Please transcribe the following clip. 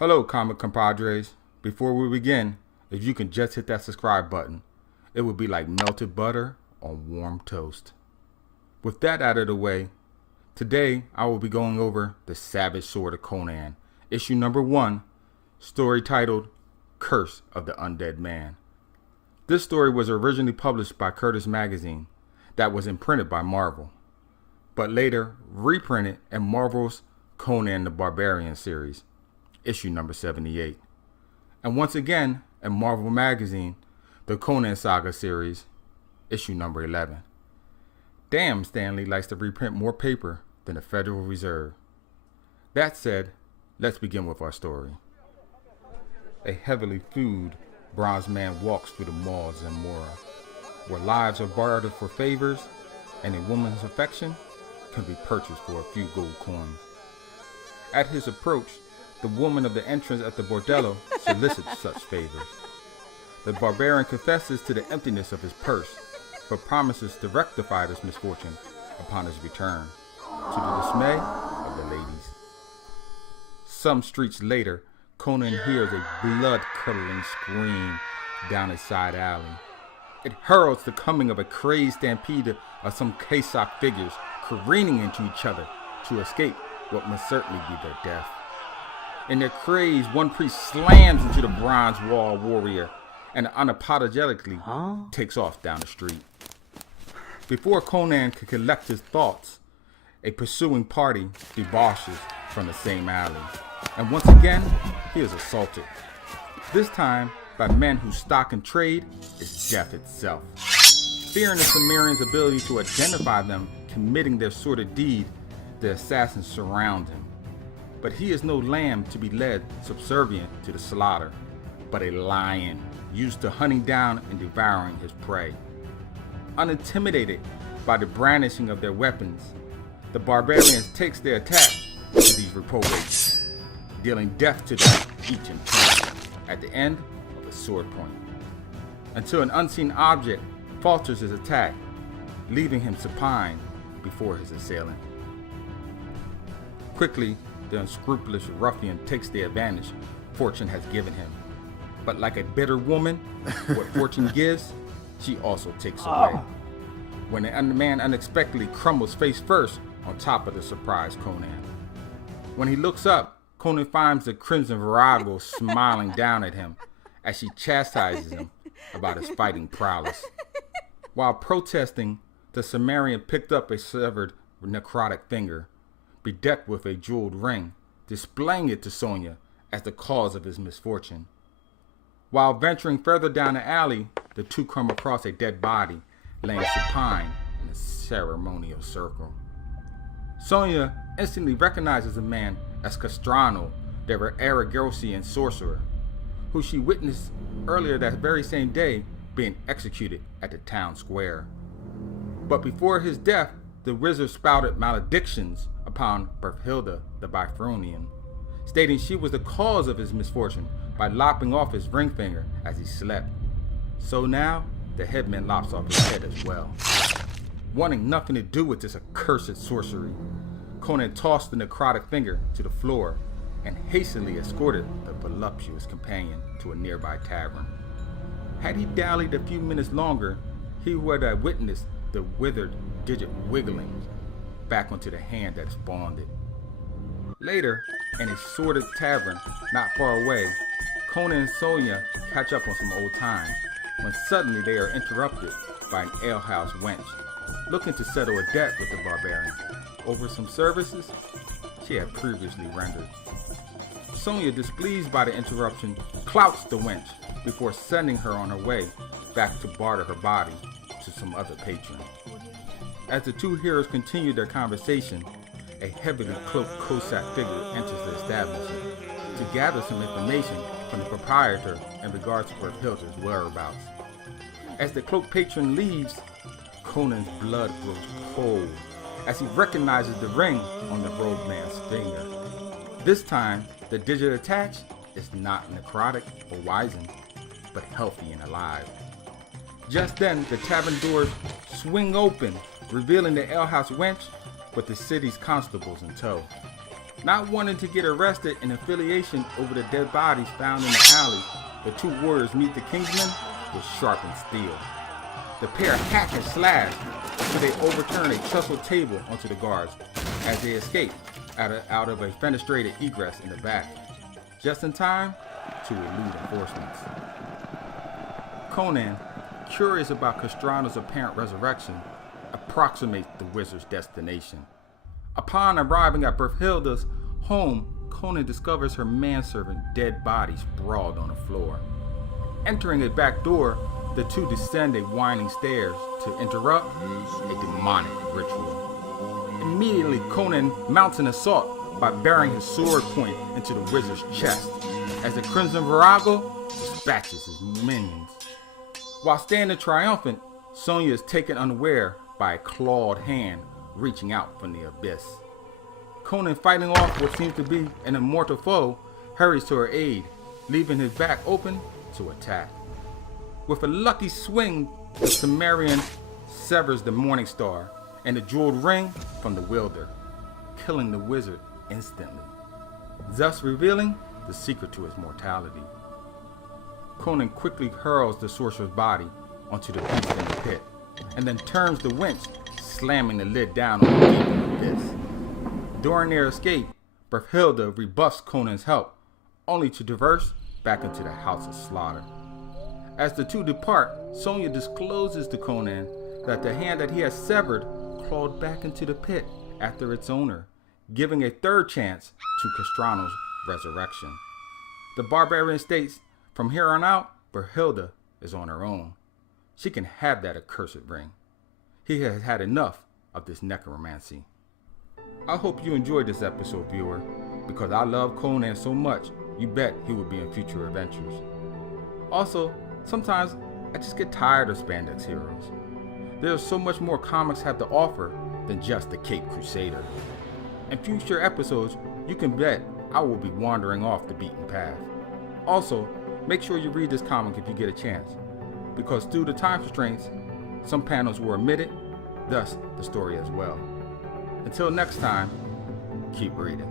Hello, comic compadres. Before we begin, if you can just hit that subscribe button, it would be like melted butter on warm toast. With that out of the way, today I will be going over The Savage Sword of Conan, issue number 1, story titled Curse of the Undead-Man. This story was originally published by Curtis Magazine that was imprinted by Marvel, but later reprinted in Marvel's Conan the Barbarian series, issue number 78. And once again in Marvel Magazine, the Conan Saga series, issue number 11. Damn, Stanley likes to reprint more paper than the Federal Reserve. That said, let's begin with our story. A heavily food bronze man walks through the malls in Mora, where lives are bartered for favors and a woman's affection can be purchased for a few gold coins. At his approach, the woman of the entrance at the bordello solicits such favors. The barbarian confesses to the emptiness of his purse, but promises to rectify this misfortune upon his return, to the dismay of the ladies. Some streets later, Conan hears a blood-curdling scream down a side alley. It heralds the coming of a crazed stampede of some Cossack figures careening into each other to escape what must certainly be their death. In their craze, one priest slams into the bronze wall warrior and unapologetically takes off down the street. Before Conan can collect his thoughts, a pursuing party debouches from the same alley, and once again, he is assaulted. This time by men whose stock and trade is death itself. Fearing the Sumerians' ability to identify them committing their sordid deed, the assassins surround him. But he is no lamb to be led subservient to the slaughter, but a lion used to hunting down and devouring his prey. Unintimidated by the brandishing of their weapons, the barbarians takes their attack to these reprobates, dealing death to them each in turn at the end of a sword point, until an unseen object falters his attack, leaving him supine before his assailant. Quickly, the unscrupulous ruffian takes the advantage fortune has given him. But like a bitter woman, what fortune gives, she also takes away. When the man unexpectedly crumbles face first on top of the surprised Conan. When he looks up, Conan finds the crimson virago smiling down at him as she chastises him about his fighting prowess. While protesting, the Sumerian picked up a severed necrotic finger, bedecked with a jeweled ring, displaying it to Sonya as the cause of his misfortune. While venturing further down the alley, the two come across a dead body laying supine in a ceremonial circle. Sonya instantly recognizes the man as Castrano, the Aragosian sorcerer, who she witnessed earlier that very same day being executed at the town square. But before his death, the wizard spouted maledictions upon Berthilda the Bifronian, stating she was the cause of his misfortune by lopping off his ring finger as he slept. So now, the headman lops off his head as well. Wanting nothing to do with this accursed sorcery, Conan tossed the necrotic finger to the floor and hastily escorted the voluptuous companion to a nearby tavern. Had he dallied a few minutes longer, he would have witnessed the withered digit wiggling back onto the hand that spawned it. Later, in a sordid tavern not far away, Conan and Sonya catch up on some old times when suddenly they are interrupted by an alehouse wench looking to settle a debt with the barbarian over some services she had previously rendered. Sonya, displeased by the interruption, clouts the wench before sending her on her way back to barter her body to some other patron. As the two heroes continue their conversation, a heavily cloaked Cossack figure enters the establishment to gather some information from the proprietor in regards to Berthilda's whereabouts. As the cloaked patron leaves, Conan's blood grows cold as he recognizes the ring on the robed man's finger. This time, the digit attached is not necrotic or wizened, but healthy and alive. Just then, the tavern doors swing open, revealing the alehouse wench with the city's constables in tow. Not wanting to get arrested in affiliation over the dead bodies found in the alley, the two warriors meet the Kingsmen with sharpened steel. The pair hack and slash until they overturn a trestle table onto the guards as they escape out of a fenestrated egress in the back, just in time to elude enforcements. Conan, curious about Castrano's apparent resurrection, approximates the wizard's destination. Upon arriving at Berthilda's home, Conan discovers her manservant dead body sprawled on the floor. Entering a back door, the two descend a winding stairs to interrupt a demonic ritual. Immediately, Conan mounts an assault by burying his sword point into the wizard's chest as the Crimson Virago dispatches his minions. While standing triumphant, Sonya is taken unaware by a clawed hand reaching out from the abyss. Conan, fighting off what seems to be an immortal foe, hurries to her aid, leaving his back open to attack. With a lucky swing, the Cimmerian severs the Morning Star and the jeweled ring from the wielder, killing the wizard instantly, thus revealing the secret to his mortality. Conan quickly hurls the sorcerer's body onto the beast in the pit, and then turns the winch, slamming the lid down on the deep abyss. During their escape, Berthilda rebuffs Conan's help, only to traverse back into the House of Slaughter. As the two depart, Sonya discloses to Conan that the hand that he has severed clawed back into the pit after its owner, giving a third chance to Castrano's resurrection. The barbarian states, from here on out, Berthilda is on her own. She can have that accursed ring. He has had enough of this necromancy. I hope you enjoyed this episode, viewer, because I love Conan so much, you bet he will be in future adventures. Also, sometimes I just get tired of spandex heroes. There's so much more comics have to offer than just the Caped Crusader. In future episodes, you can bet I will be wandering off the beaten path. Also, make sure you read this comic if you get a chance, because due to time constraints, some panels were omitted, thus the story as well. Until next time, keep reading.